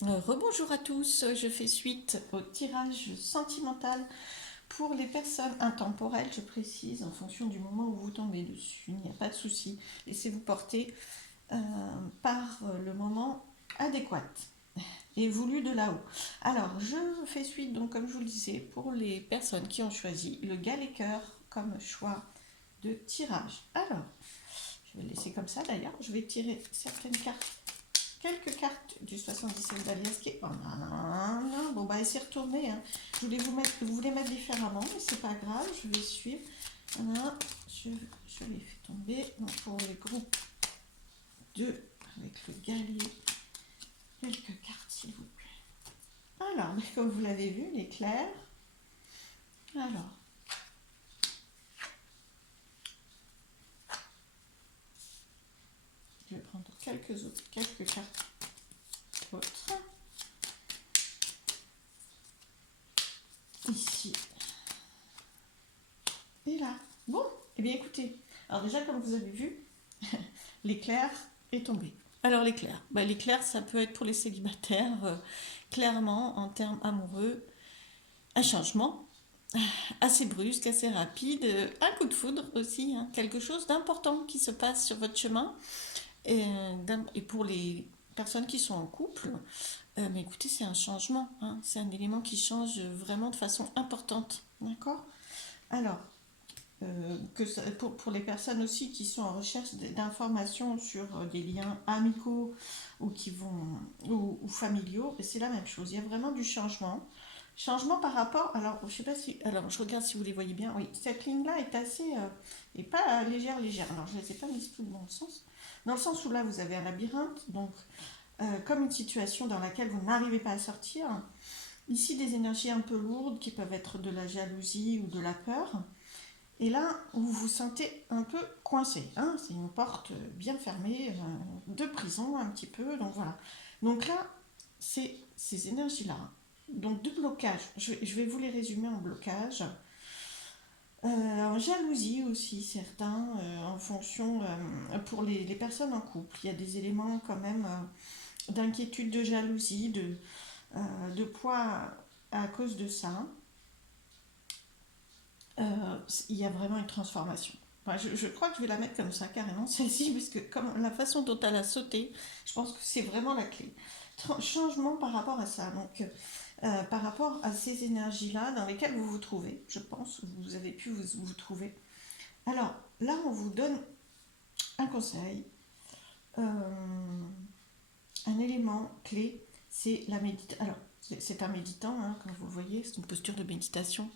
Rebonjour à tous, je fais suite au tirage sentimental pour les personnes intemporelles, je précise, en fonction du moment où vous tombez dessus. Il n'y a pas de souci, laissez-vous porter euh, par le moment adéquat et voulu de là-haut. Alors, je fais suite, donc comme je vous le disais, pour les personnes qui ont choisi le galet cœur comme choix de tirage. Alors, je vais le laisser comme ça d'ailleurs, je vais tirer certaines cartes. Quelques cartes du 77 d'Alias qui est... Oh non, non, non. Bon, bah, elle s'est retournée. Hein. Je voulais mettre différemment, mais c'est pas grave. Je vais suivre. Voilà. Je les fais tomber. Donc, pour les groupes 2, avec le galet, quelques cartes, s'il vous plaît. Alors, comme vous l'avez vu, l'éclair. Alors, je vais prendre quelques cartes autres. Ici. Et là. Bon, eh bien écoutez. Alors déjà, comme vous avez vu, l'éclair est tombé. Alors l'éclair, l'éclair ça peut être pour les célibataires, clairement en termes amoureux, un changement assez brusque, assez rapide, un coup de foudre aussi, hein, quelque chose d'important qui se passe sur votre chemin. Et pour les personnes qui sont en couple, mais écoutez, c'est un changement, hein, c'est un élément qui change vraiment de façon importante, d'accord. Alors, pour les personnes aussi qui sont en recherche d'informations sur des liens amicaux ou qui vont ou familiaux, c'est la même chose. Il y a vraiment du changement. Changement par rapport. Alors, je sais pas si. Alors, je regarde si vous les voyez bien. Oui, cette ligne-là est assez. Et pas légère. Alors, je ne les ai pas mises tout dans le sens. Dans le sens où là, vous avez un labyrinthe, donc comme une situation dans laquelle vous n'arrivez pas à sortir. Ici, des énergies un peu lourdes qui peuvent être de la jalousie ou de la peur. Et là, vous vous sentez un peu coincé. Hein, c'est une porte bien fermée, de prison un petit peu. Donc voilà. Donc là, c'est ces énergies-là. Donc de blocage. Je vais vous les résumer en blocage. En jalousie aussi, certains, en fonction, pour les personnes en couple, il y a des éléments quand même d'inquiétude, de jalousie, de poids à cause de ça. Il y a vraiment une transformation. Enfin, je crois que je vais la mettre comme ça, carrément, celle-ci, parce que comme la façon dont elle a sauté, je pense que c'est vraiment la clé. Changement par rapport à ça, donc par rapport à ces énergies-là dans lesquelles vous vous trouvez, je pense, vous avez pu vous trouver. Alors là, on vous donne un conseil, un élément clé, c'est la méditation. Alors, c'est un méditant, hein, comme vous le voyez, c'est une posture de méditation.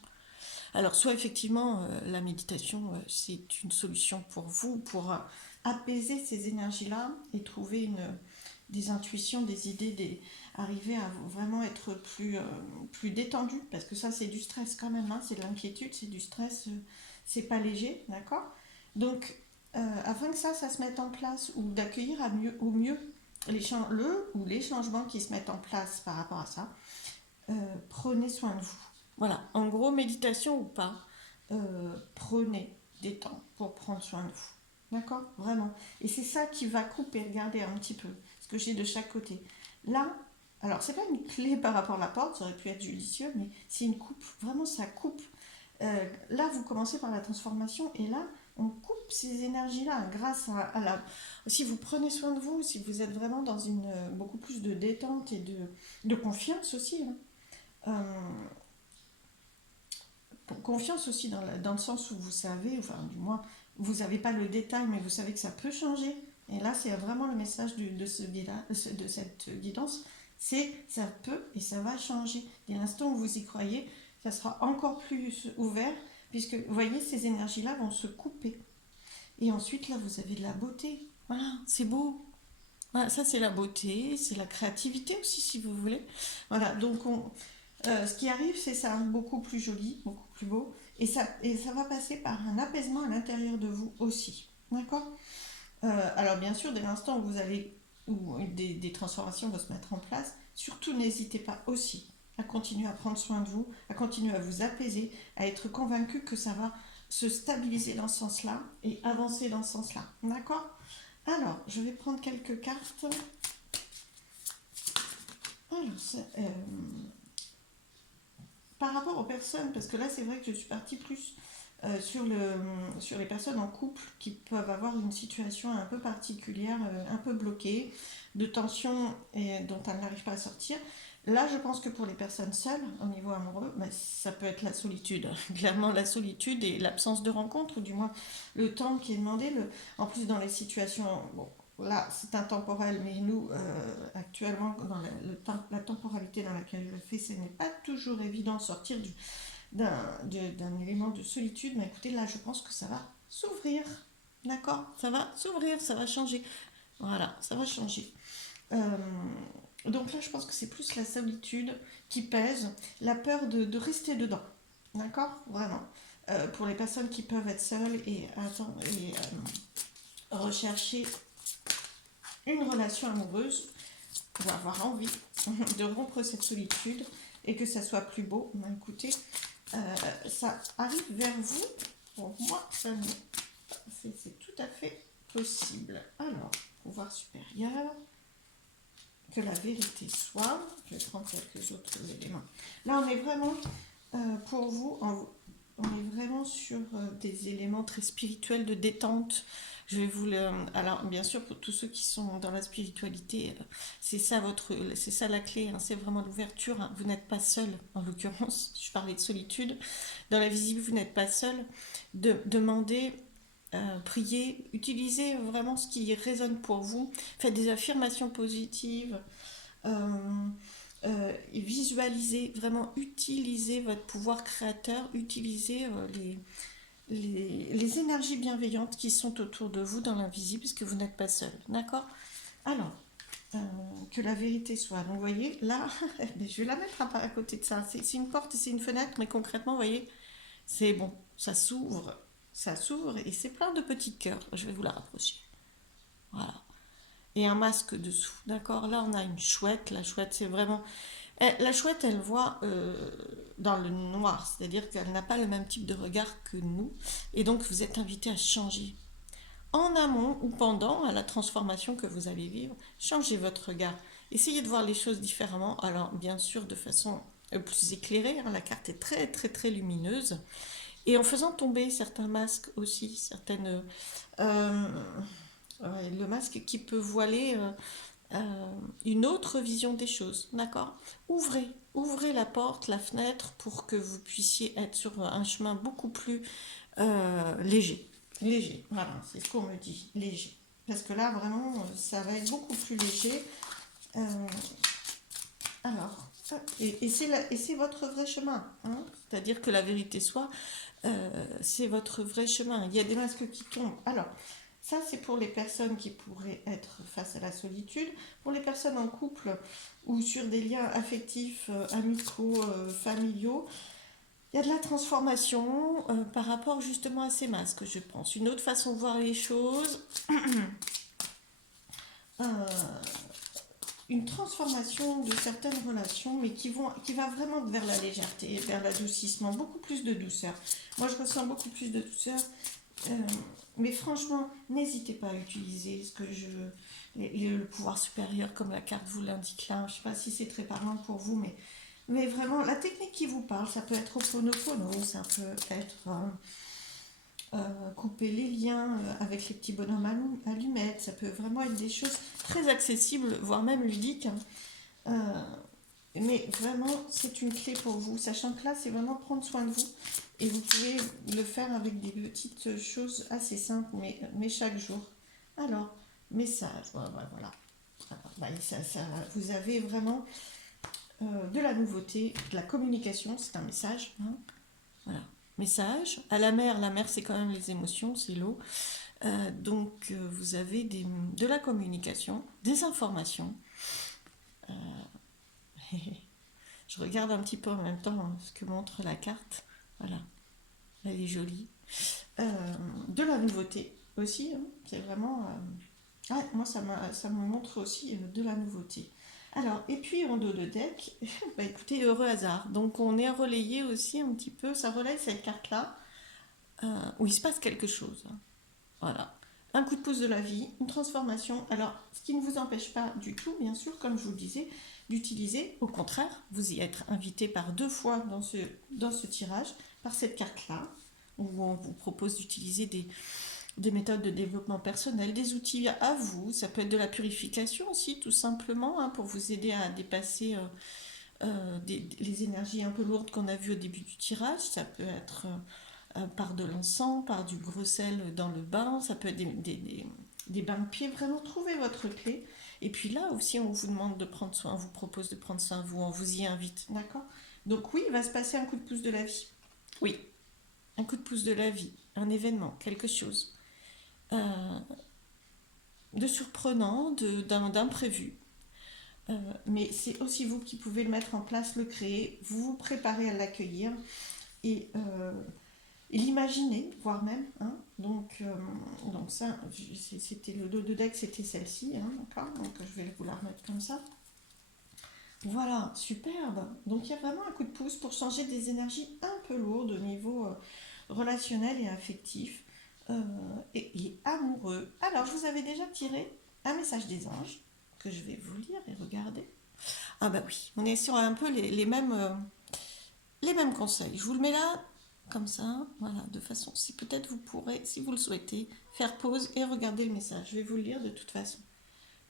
Alors, soit effectivement, la méditation, c'est une solution pour vous, pour apaiser ces énergies-là et trouver des intuitions, des idées, arriver à vraiment être plus détendu, parce que ça, c'est du stress quand même, hein, c'est de l'inquiétude, c'est du stress, c'est pas léger, d'accord. Donc, afin que ça se mette en place, ou d'accueillir au mieux les changements qui se mettent en place par rapport à ça, prenez soin de vous. Voilà, en gros, méditation ou pas, prenez des temps pour prendre soin de vous. D'accord. Vraiment. Et c'est ça qui va couper, regardez un petit peu ce que j'ai de chaque côté. Là, alors c'est pas une clé par rapport à la porte, ça aurait pu être judicieux, mais c'est une coupe, vraiment ça coupe. Là, vous commencez par la transformation et là, on coupe ces énergies-là grâce à la... Si vous prenez soin de vous, si vous êtes vraiment dans une beaucoup plus de détente et de confiance aussi, hein. Confiance aussi dans le sens où vous savez, enfin du moins, vous n'avez pas le détail, mais vous savez que ça peut changer. Et là, c'est vraiment le message de cette guidance, c'est ça peut et ça va changer. Dès l'instant où vous y croyez, ça sera encore plus ouvert, puisque vous voyez, ces énergies-là vont se couper. Et ensuite, là, vous avez de la beauté. Voilà, c'est beau. Voilà, ça, c'est la beauté, c'est la créativité aussi, si vous voulez. Voilà, donc ce qui arrive, c'est ça, beaucoup plus joli, beaucoup plus beau, et ça va passer par un apaisement à l'intérieur de vous aussi. D'accord. Alors bien sûr, dès l'instant où des transformations vont se mettre en place, surtout n'hésitez pas aussi à continuer à prendre soin de vous, à continuer à vous apaiser, à être convaincu que ça va se stabiliser dans ce sens-là et avancer dans ce sens-là. D'accord. Alors, je vais prendre quelques cartes. Alors, par rapport aux personnes, parce que là c'est vrai que je suis partie plus sur les personnes en couple qui peuvent avoir une situation un peu particulière, un peu bloquée, de tension et dont elles n'arrivent pas à sortir. Là, je pense que pour les personnes seules, au niveau amoureux, bah, ça peut être la solitude. Clairement, la solitude et l'absence de rencontre, ou du moins le temps qui est demandé. En plus, dans les situations, bon, là, c'est intemporel, mais nous, actuellement, dans la temporalité dans laquelle je le fais, ce n'est pas toujours évident de sortir d'un élément de solitude. Mais écoutez, là, je pense que ça va s'ouvrir. D'accord? Ça va s'ouvrir, ça va changer. Voilà, ça va changer. Euh, donc là, je pense que c'est plus la solitude qui pèse, la peur de rester dedans. D'accord? Vraiment. Pour les personnes qui peuvent être seules et rechercher une relation amoureuse, ou avoir envie de rompre cette solitude et que ça soit plus beau, ben écoutez, ça arrive vers vous. Pour moi, c'est tout à fait possible. Alors, pouvoir supérieur, que la vérité soit. Je vais prendre quelques autres éléments. Là, on est vraiment, pour vous, on est vraiment sur des éléments très spirituels de détente. Je vais vous le... Alors, bien sûr, pour tous ceux qui sont dans la spiritualité, c'est ça la clé, hein, c'est vraiment l'ouverture. Hein. Vous n'êtes pas seul, en l'occurrence. Je parlais de solitude. Dans la visible, vous n'êtes pas seul. Demandez, priez, utilisez vraiment ce qui résonne pour vous. Faites des affirmations positives. Euh, Visualisez, vraiment utilisez votre pouvoir créateur, utilisez les énergies bienveillantes qui sont autour de vous dans l'invisible, parce que vous n'êtes pas seul. D'accord? Alors, que la vérité soit. Donc, vous voyez, là, je vais la mettre à côté de ça. C'est une porte et c'est une fenêtre, mais concrètement, vous voyez, c'est bon, ça s'ouvre. Ça s'ouvre et c'est plein de petits cœurs. Je vais vous la rapprocher. Voilà. Et un masque dessous. D'accord? Là, on a une chouette. La chouette, c'est vraiment... La chouette, elle voit dans le noir, c'est-à-dire qu'elle n'a pas le même type de regard que nous. Et donc, vous êtes invité à changer. En amont ou pendant à la transformation que vous allez vivre, changez votre regard. Essayez de voir les choses différemment. Alors, bien sûr, de façon plus éclairée. Hein, la carte est très, très, très lumineuse. Et en faisant tomber certains masques aussi, certaines... euh, le masque qui peut voiler une autre vision des choses, d'accord? Ouvrez la porte, la fenêtre pour que vous puissiez être sur un chemin beaucoup plus léger. Léger, voilà, c'est ce qu'on me dit, léger. Parce que là, vraiment, ça va être beaucoup plus léger. Euh, alors, et c'est votre vrai chemin, hein. C'est-à-dire que la vérité soit, c'est votre vrai chemin. Il y a des masques qui tombent. Alors, ça, c'est pour les personnes qui pourraient être face à la solitude. Pour les personnes en couple ou sur des liens affectifs, amicaux, familiaux, il y a de la transformation par rapport justement à ces masques, je pense. Une autre façon de voir les choses, euh, une transformation de certaines relations, mais qui va vraiment vers la légèreté, vers l'adoucissement, beaucoup plus de douceur. Moi, je ressens beaucoup plus de douceur. Mais franchement, n'hésitez pas à utiliser le pouvoir supérieur comme la carte vous l'indique là. Je ne sais pas si c'est très parlant pour vous, mais vraiment, la technique qui vous parle, ça peut être Ho'oponopono, ça peut être couper les liens avec les petits bonhommes allumettes, ça peut vraiment être des choses très accessibles, voire même ludiques. Mais vraiment, c'est une clé pour vous, sachant que là, c'est vraiment prendre soin de vous. Et vous pouvez le faire avec des petites choses assez simples, mais chaque jour. Alors, message, voilà. Alors, vous avez vraiment de la nouveauté, de la communication, c'est un message. Hein. Voilà. Message. À la mer c'est quand même les émotions, c'est l'eau. Donc, vous avez de la communication, des informations. Je regarde un petit peu en même temps hein, ce que montre la carte. Voilà, elle est jolie. De la nouveauté aussi, hein. C'est vraiment... moi, ça me montre aussi de la nouveauté. Alors, et puis en dos de deck, bah écoutez, heureux hasard. Donc, on est relayé aussi un petit peu, ça relaye cette carte-là, où il se passe quelque chose. Hein. Voilà. un coup de pouce de la vie, une transformation. Alors, ce qui ne vous empêche pas du tout, bien sûr, comme je vous le disais, d'utiliser, au contraire, vous y êtes invité par 2 fois dans ce tirage, par cette carte-là, où on vous propose d'utiliser des méthodes de développement personnel, des outils à vous. Ça peut être de la purification aussi, tout simplement, hein, pour vous aider à dépasser les énergies un peu lourdes qu'on a vues au début du tirage. Ça peut être par de l'encens, par du gros sel dans le bain, ça peut être des bains de pieds. Vraiment, trouvez votre clé. Et puis là aussi, on vous demande de prendre soin, on vous propose de prendre soin de vous, on vous y invite, d'accord? Donc oui, il va se passer un coup de pouce de la vie. Oui, un coup de pouce de la vie, un événement, quelque chose euh, de surprenant, d'imprévu. Mais c'est aussi vous qui pouvez le mettre en place, le créer, vous vous préparez à l'accueillir et l'imaginer, voire même. Hein. Donc ça, c'était le dos de deck, c'était celle-ci, hein, d'accord. Donc je vais vous la remettre comme ça. Voilà, superbe. Donc il y a vraiment un coup de pouce pour changer des énergies un peu lourdes au niveau relationnel et affectif et amoureux. Alors je vous avais déjà tiré un message des anges que je vais vous lire et regarder. Ah bah oui, on est sur un peu les mêmes conseils. Je vous le mets là, comme ça, voilà, de façon, si peut-être vous pourrez, si vous le souhaitez, faire pause et regarder le message. Je vais vous le lire de toute façon.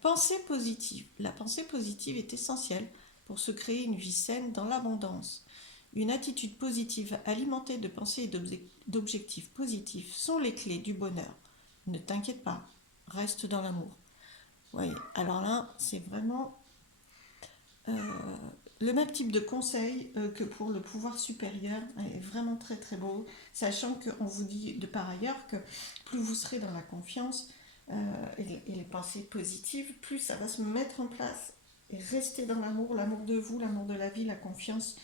Pensée positive. La pensée positive est essentielle pour se créer une vie saine dans l'abondance. Une attitude positive alimentée de pensées et d'objectifs positifs sont les clés du bonheur. Ne t'inquiète pas, reste dans l'amour. Oui, alors là, c'est vraiment euh, le même type de conseil que pour le pouvoir supérieur est vraiment très très beau, sachant qu'on vous dit de par ailleurs que plus vous serez dans la confiance et les pensées positives, plus ça va se mettre en place et rester dans l'amour, l'amour de vous, l'amour de la vie, la confiance.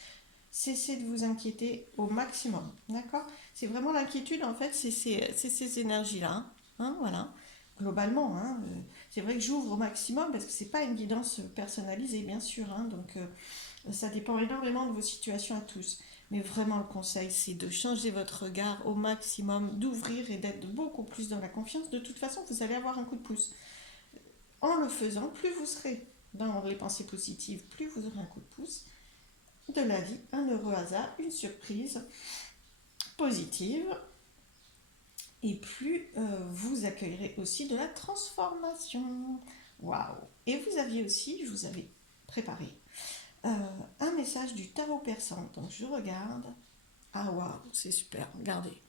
Cessez de vous inquiéter au maximum, d'accord? C'est vraiment l'inquiétude en fait, c'est ces énergies-là, hein, voilà. Globalement, hein, c'est vrai que j'ouvre au maximum parce que c'est pas une guidance personnalisée, bien sûr, hein, donc ça dépend énormément de vos situations à tous. Mais vraiment, le conseil, c'est de changer votre regard au maximum, d'ouvrir et d'être beaucoup plus dans la confiance. De toute façon, vous allez avoir un coup de pouce. En le faisant, plus vous serez dans les pensées positives, plus vous aurez un coup de pouce de la vie, un heureux hasard, une surprise positive. Et plus vous accueillerez aussi de la transformation. Waouh! Et vous aviez aussi, je vous avais préparé euh, un message du tarot persan. Donc je regarde. Ah waouh, c'est super, regardez.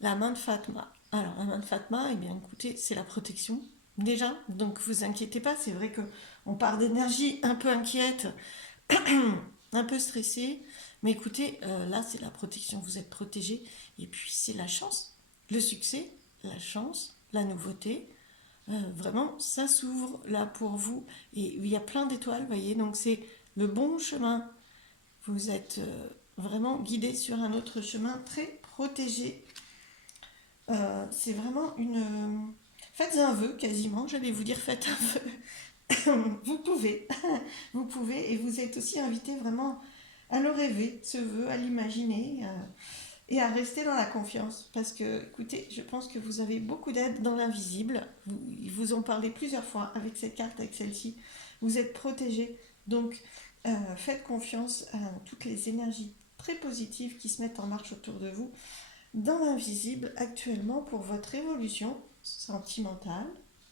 La main de Fatma. Alors la main de Fatma, eh bien écoutez, c'est la protection. Déjà, donc vous inquiétez pas, c'est vrai que on part d'énergie un peu inquiète, un peu stressée, mais écoutez, là c'est la protection, vous êtes protégé, et puis c'est la chance, le succès, la chance, la nouveauté, vraiment ça s'ouvre là pour vous, et il y a plein d'étoiles, vous voyez, donc c'est le bon chemin, vous êtes vraiment guidé sur un autre chemin très protégé. C'est vraiment une... Faites un vœu quasiment, j'allais vous dire faites un vœu. Vous pouvez, vous pouvez, et vous êtes aussi invité vraiment à le rêver, ce vœu, à l'imaginer et à rester dans la confiance. Parce que, écoutez, je pense que vous avez beaucoup d'aide dans l'invisible. Ils vous ont parlé plusieurs fois avec cette carte, avec celle-ci. Vous êtes protégé. Donc, faites confiance à toutes les énergies très positives qui se mettent en marche autour de vous dans l'invisible actuellement pour votre évolution sentimentale,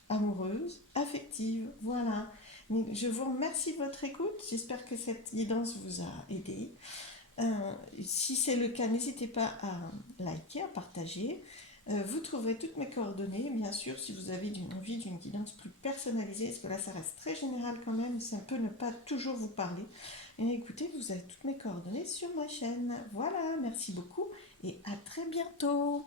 amoureuse, affective. Voilà. Donc, je vous remercie de votre écoute. J'espère que cette guidance vous a aidé. Si c'est le cas, n'hésitez pas à liker, à partager. Vous trouverez toutes mes coordonnées, bien sûr, si vous avez envie d'une guidance plus personnalisée, parce que là, ça reste très général quand même, ça peut ne pas toujours vous parler. Et écoutez, vous avez toutes mes coordonnées sur ma chaîne. Voilà, merci beaucoup et à très bientôt.